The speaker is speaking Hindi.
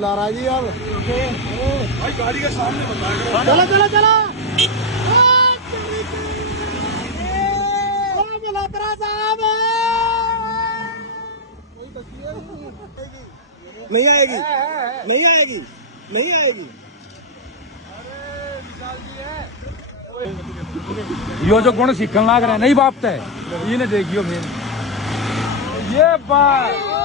ला रहा जी अब भाई गाड़ी के सामने बताया। चलो चलो चलो नहीं आएगी नहीं आएगी नहीं आएगी। यो जो गुण सीखने लग रहे हैं नहीं बाप है ये ने देखियो फिर ये बात